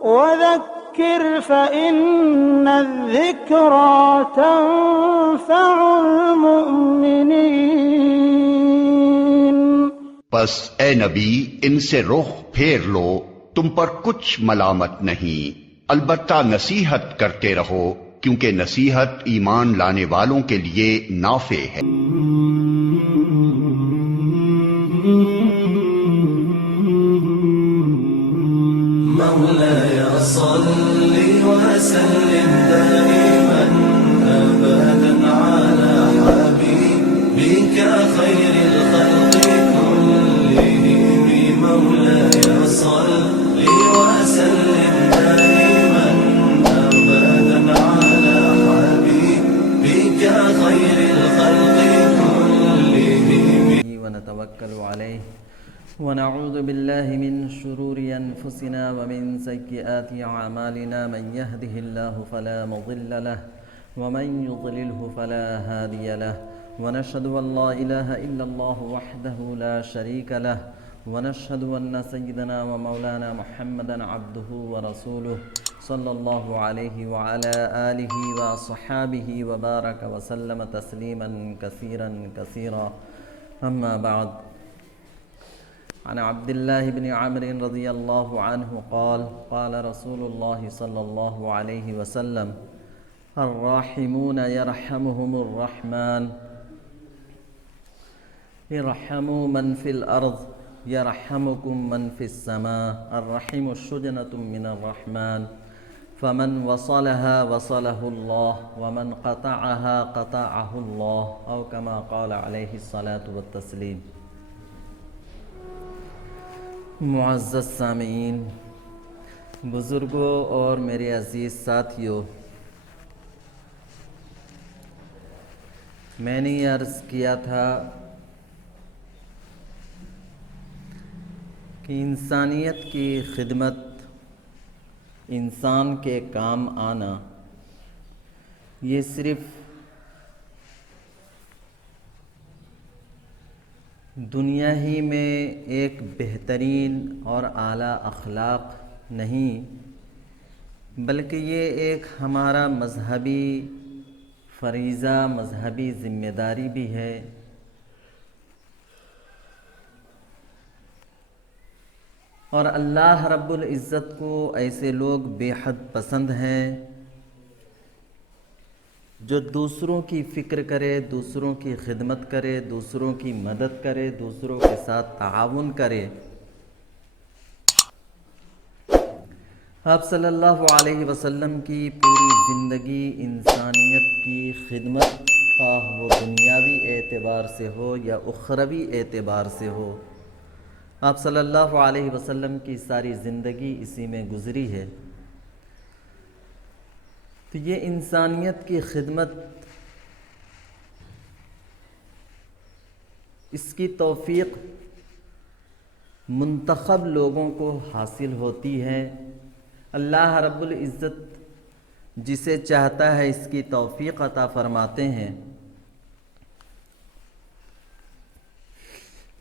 وذكر فإن الذكرى تنفع المؤمنين۔ پس اے نبی ان سے رخ پھیر لو، تم پر کچھ ملامت نہیں، البتہ نصیحت کرتے رہو، کیونکہ نصیحت ایمان لانے والوں کے لیے نافع ہے۔ مولاي صل وسلم دائما أبدا على حبيبك خير الخلق كلهم۔ مولاي صل وسلم دائما أبدا على حبيبك خير الخلق كلهم، ونتوكل عليه ونعوذ بالله من شرور أنفسنا ومن سيئات أعمالنا، من يهده الله فلا مضل له ومن يضلله فلا هادي له، ونشهد أن لا إله إلا الله وحده لا شريك له، ونشهد أن سيدنا ومولانا محمدا عبده ورسوله صلى الله عليه وعلى آله وصحابه وبارك وسلم تسليما كثيرا كثيرا، أما بعد۔ عن عبد الله بن عمرو رضي الله عنه قال قال رسول الله صلى الله عليه وسلم: الراحمون يرحمهم الرحمن، ارحموا من في الأرض يرحمكم من في السماء، الرحم شجنة من الرحمن، فمن وصلها وصله الله ومن قطعها قطعه الله، أو كما قال عليه الصلاة والتسليم۔ معزز سامعین، بزرگوں اور میرے عزیز ساتھیوں، میں نے یہ عرض کیا تھا کہ انسانیت کی خدمت، انسان کے کام آنا، یہ صرف دنیا ہی میں ایک بہترین اور اعلیٰ اخلاق نہیں، بلکہ یہ ایک ہمارا مذہبی فریضہ، مذہبی ذمہ داری بھی ہے۔ اور اللہ رب العزت کو ایسے لوگ بے حد پسند ہیں جو دوسروں کی فکر کرے، دوسروں کی خدمت کرے، دوسروں کی مدد کرے، دوسروں کے ساتھ تعاون کرے۔ آپ صلی اللہ علیہ وسلم کی پوری زندگی انسانیت کی خدمت، خواہ وہ دنیاوی اعتبار سے ہو یا اخروی اعتبار سے ہو، آپ صلی اللہ علیہ وسلم کی ساری زندگی اسی میں گزری ہے۔ تو یہ انسانیت کی خدمت، اس کی توفیق منتخب لوگوں کو حاصل ہوتی ہے۔ اللہ رب العزت جسے چاہتا ہے اس کی توفیق عطا فرماتے ہیں۔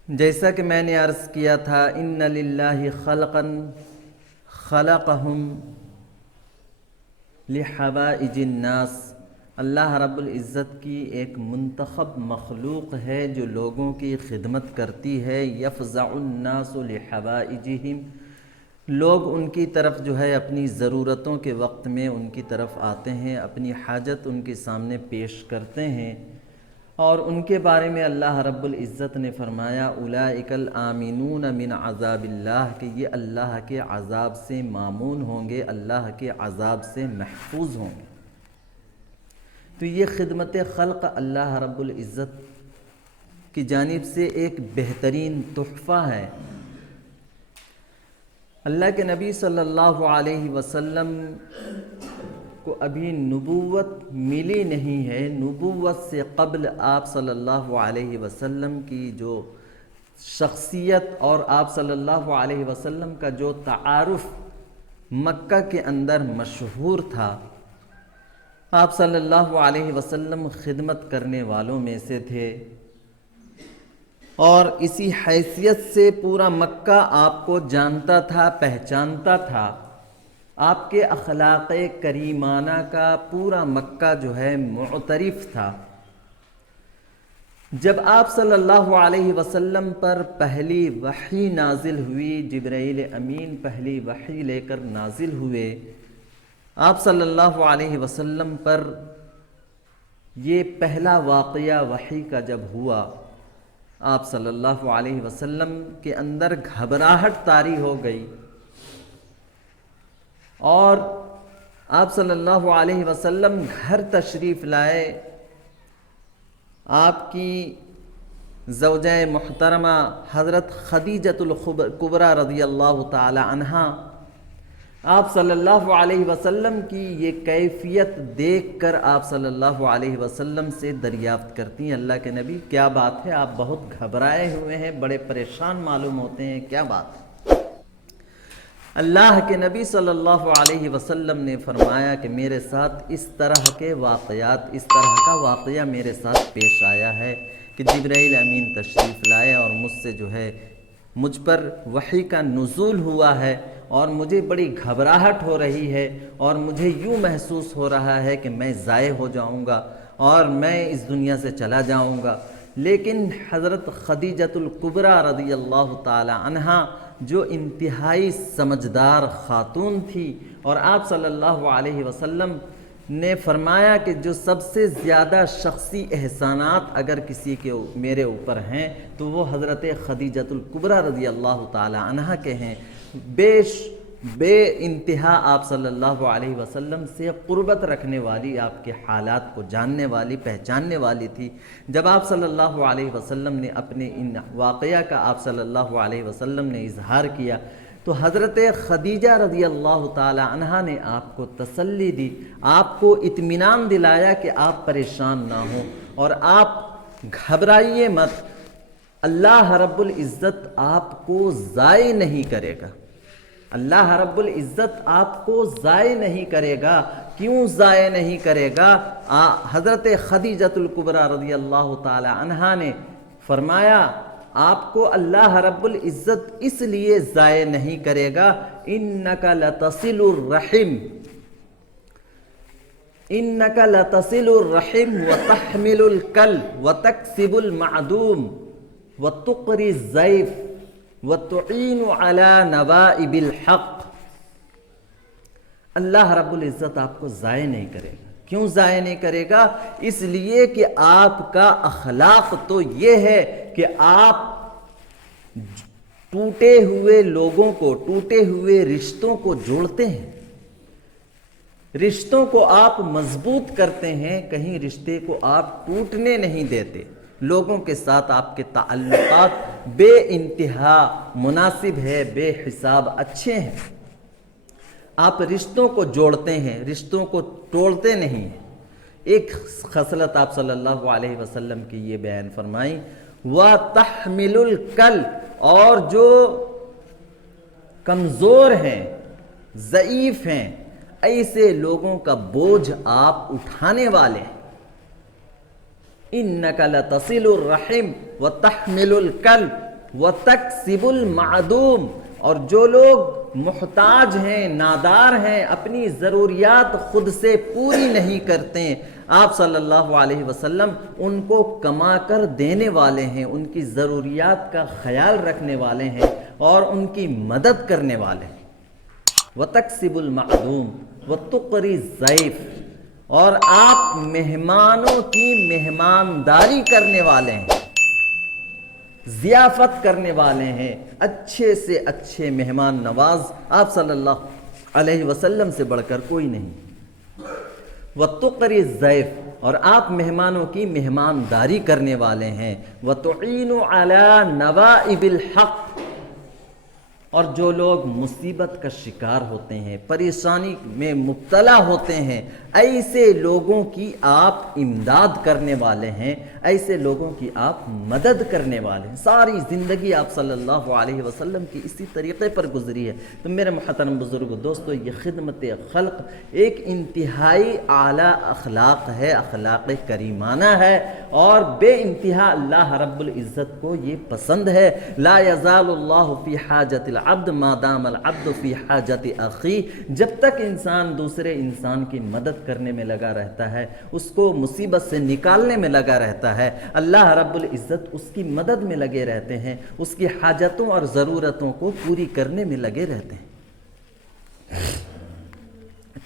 جیسا کہ میں نے عرض کیا تھا، ان للہ خلقا خلقہم لحوائج الناس، اللہ رب العزت کی ایک منتخب مخلوق ہے جو لوگوں کی خدمت کرتی ہے۔ یفزع الناس لحوائجہم، لوگ ان کی طرف جو ہے اپنی ضرورتوں کے وقت میں ان کی طرف آتے ہیں، اپنی حاجت ان کے سامنے پیش کرتے ہیں، اور ان کے بارے میں اللہ رب العزت نے فرمایا اولئک الآمنون من عذاب اللہ، کہ یہ اللہ کے عذاب سے مامون ہوں گے، اللہ کے عذاب سے محفوظ ہوں گے۔ تو یہ خدمت خلق اللہ رب العزت کی جانب سے ایک بہترین تحفہ ہے۔ اللہ کے نبی صلی اللہ علیہ وسلم کو ابھی نبوت ملی نہیں ہے، نبوت سے قبل آپ صلی اللہ علیہ وسلم کی جو شخصیت اور آپ صلی اللہ علیہ وسلم کا جو تعارف مکہ کے اندر مشہور تھا، آپ صلی اللہ علیہ وسلم خدمت کرنے والوں میں سے تھے، اور اسی حیثیت سے پورا مکہ آپ کو جانتا تھا، پہچانتا تھا۔ آپ کے اخلاق کریمانہ کا پورا مکہ جو ہے معترف تھا۔ جب آپ صلی اللہ علیہ وسلم پر پہلی وحی نازل ہوئی، جبرائیل امین پہلی وحی لے کر نازل ہوئے، آپ صلی اللہ علیہ وسلم پر یہ پہلا واقعہ وحی کا جب ہوا، آپ صلی اللہ علیہ وسلم کے اندر گھبراہٹ طاری ہو گئی، اور آپ صلی اللہ علیہ وسلم گھر تشریف لائے۔ آپ کی زوجہ محترمہ حضرت خدیجۃ الکبریٰ رضی اللہ تعالی عنہا آپ صلی اللہ علیہ وسلم کی یہ کیفیت دیکھ کر آپ صلی اللہ علیہ وسلم سے دریافت کرتی ہیں، اللہ کے نبی کیا بات ہے؟ آپ بہت گھبرائے ہوئے ہیں، بڑے پریشان معلوم ہوتے ہیں، کیا بات ہے؟ اللہ کے نبی صلی اللہ علیہ وسلم نے فرمایا کہ میرے ساتھ اس طرح کے واقعات، اس طرح کا واقعہ میرے ساتھ پیش آیا ہے کہ جبرائیل امین تشریف لائے اور مجھ سے جو ہے مجھ پر وحی کا نزول ہوا ہے، اور مجھے بڑی گھبراہٹ ہو رہی ہے، اور مجھے یوں محسوس ہو رہا ہے کہ میں ضائع ہو جاؤں گا اور میں اس دنیا سے چلا جاؤں گا۔ لیکن حضرت خدیجۃ الکبریٰ رضی اللہ تعالی عنہا جو انتہائی سمجھدار خاتون تھی، اور آپ صلی اللہ علیہ وسلم نے فرمایا کہ جو سب سے زیادہ شخصی احسانات اگر کسی کے میرے اوپر ہیں تو وہ حضرت خدیجۃ الکبریٰ رضی اللہ تعالی عنہا کے ہیں۔ بے انتہا آپ صلی اللہ علیہ وسلم سے قربت رکھنے والی، آپ کے حالات کو جاننے والی، پہچاننے والی تھی۔ جب آپ صلی اللہ علیہ وسلم نے اپنے ان واقعہ کا آپ صلی اللہ علیہ وسلم نے اظہار کیا تو حضرت خدیجہ رضی اللہ تعالی عنہا نے آپ کو تسلی دی، آپ کو اطمینان دلایا کہ آپ پریشان نہ ہوں اور آپ گھبرائیے مت، اللہ رب العزت آپ کو ضائع نہیں کرے گا، اللہ رب العزت آپ کو ضائع نہیں کرے گا۔ کیوں ضائع نہیں کرے گا؟ حضرت خدیجۃ الکبریٰ رضی اللہ تعالی عنہا نے فرمایا آپ کو اللہ رب العزت اس لیے ضائع نہیں کرے گا، انک لتصل الرحم، انک لتصل الرحم وتحمل الکل وتکسب المعدوم وتقری الضیف وتعین علی نوائب الحق۔ اللہ رب العزت آپ کو ضائع نہیں کرے گا۔ کیوں ضائع نہیں کرے گا؟ اس لیے کہ آپ کا اخلاق تو یہ ہے کہ آپ ٹوٹے ہوئے لوگوں کو، ٹوٹے ہوئے رشتوں کو جوڑتے ہیں، رشتوں کو آپ مضبوط کرتے ہیں، کہیں رشتے کو آپ ٹوٹنے نہیں دیتے۔ لوگوں کے ساتھ آپ کے تعلقات بے انتہا مناسب ہے، بے حساب اچھے ہیں، آپ رشتوں کو جوڑتے ہیں، رشتوں کو توڑتے نہیں ہیں۔ ایک خصلت آپ صلی اللہ علیہ وسلم کی یہ بیان فرمائی، وَتَحْمِلُ الْكَلْ، اور جو کمزور ہیں، ضعیف ہیں، ایسے لوگوں کا بوجھ آپ اٹھانے والے ہیں۔ انک لتصل الرحم وتحمل الکل وتکسب المعدوم، اور جو لوگ محتاج ہیں، نادار ہیں، اپنی ضروریات خود سے پوری نہیں کرتے، آپ صلی اللہ علیہ وسلم ان کو کما کر دینے والے ہیں، ان کی ضروریات کا خیال رکھنے والے ہیں اور ان کی مدد کرنے والے ہیں۔ وتکسب المعدوم وتقری الضیف، اور آپ مہمانوں کی مہمانداری کرنے والے ہیں، ضیافت کرنے والے ہیں، اچھے سے اچھے مہمان نواز آپ صلی اللہ علیہ وسلم سے بڑھ کر کوئی نہیں۔ وَتُقْرِ الضَّيْفِ، اور آپ مہمانوں کی مہمانداری کرنے والے ہیں۔ وَتُعِينُ عَلَى نَوَائِبِ الْحَقِّ، اور جو لوگ مصیبت کا شکار ہوتے ہیں، پریشانی میں مبتلا ہوتے ہیں، ایسے لوگوں کی آپ امداد کرنے والے ہیں، ایسے لوگوں کی آپ مدد کرنے والے ہیں۔ ساری زندگی آپ صلی اللہ علیہ وسلم کی اسی طریقے پر گزری ہے۔ تو میرے محترم بزرگ دوستو، یہ خدمت خلق ایک انتہائی اعلیٰ اخلاق ہے، اخلاق کریمانہ ہے، اور بے انتہا اللہ رب العزت کو یہ پسند ہے۔ لا یزال اللہ فی حاجت العبد ما دام العبد فی حاجت اخی، جب تک انسان دوسرے انسان کی مدد کرنے میں لگا رہتا ہے، اس کو مصیبت سے نکالنے میں لگا رہتا ہے، اللہ رب العزت اس کی مدد میں لگے رہتے ہیں، اس کی حاجتوں اور ضرورتوں کو پوری کرنے میں لگے رہتے ہیں۔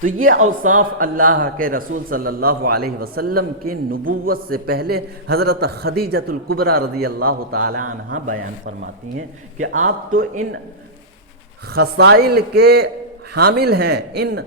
تو یہ اوصاف اللہ کے رسول صلی اللہ علیہ وسلم کی نبوت سے پہلے حضرت خدیجۃ الکبریٰ رضی اللہ تعالی عنہا بیان فرماتی ہیں کہ آپ تو ان خصائل کے حامل ہیں، ان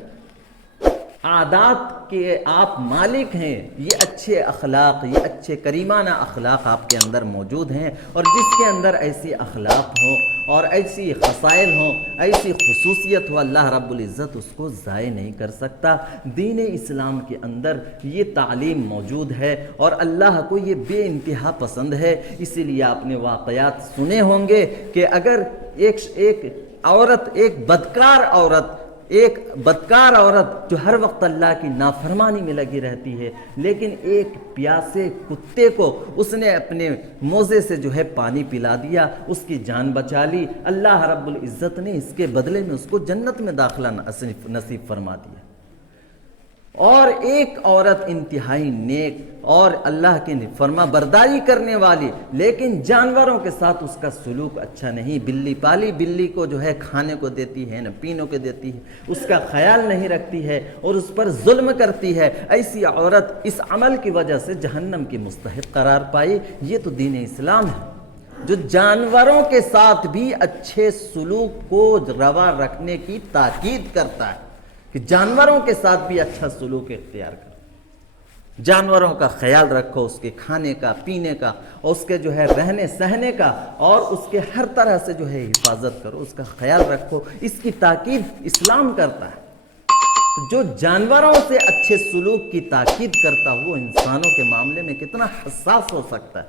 عادات کے آپ مالک ہیں، یہ اچھے اخلاق، یہ اچھے کریمانہ اخلاق آپ کے اندر موجود ہیں، اور جس کے اندر ایسی اخلاق ہوں اور ایسی خصائل ہوں، ایسی خصوصیت ہو، اللہ رب العزت اس کو ضائع نہیں کر سکتا۔ دین اسلام کے اندر یہ تعلیم موجود ہے اور اللہ کو یہ بے انتہا پسند ہے۔ اسی لیے آپ نے واقعات سنے ہوں گے کہ اگر ایک عورت، ایک بدکار عورت جو ہر وقت اللہ کی نافرمانی میں لگی رہتی ہے، لیکن ایک پیاسے کتے کو اس نے اپنے موزے سے جو ہے پانی پلا دیا، اس کی جان بچا لی، اللہ رب العزت نے اس کے بدلے میں اس کو جنت میں داخلہ نصیب فرما دیا۔ اور ایک عورت انتہائی نیک اور اللہ کی فرما برداری کرنے والی، لیکن جانوروں کے ساتھ اس کا سلوک اچھا نہیں، بلی پالی، بلی کو جو ہے کھانے کو دیتی ہے، نہ پینے کو دیتی ہے، اس کا خیال نہیں رکھتی ہے اور اس پر ظلم کرتی ہے، ایسی عورت اس عمل کی وجہ سے جہنم کی مستحق قرار پائی۔ یہ تو دین اسلام ہے جو جانوروں کے ساتھ بھی اچھے سلوک کو روا رکھنے کی تاکید کرتا ہے، کہ جانوروں کے ساتھ بھی اچھا سلوک اختیار کرو، جانوروں کا خیال رکھو، اس کے کھانے کا، پینے کا، اور اس کے جو ہے رہنے سہنے کا، اور اس کے ہر طرح سے جو ہے حفاظت کرو، اس کا خیال رکھو۔ اس کی تاکید اسلام کرتا ہے۔ جو جانوروں سے اچھے سلوک کی تاکید کرتا ہو، وہ انسانوں کے معاملے میں کتنا حساس ہو سکتا ہے۔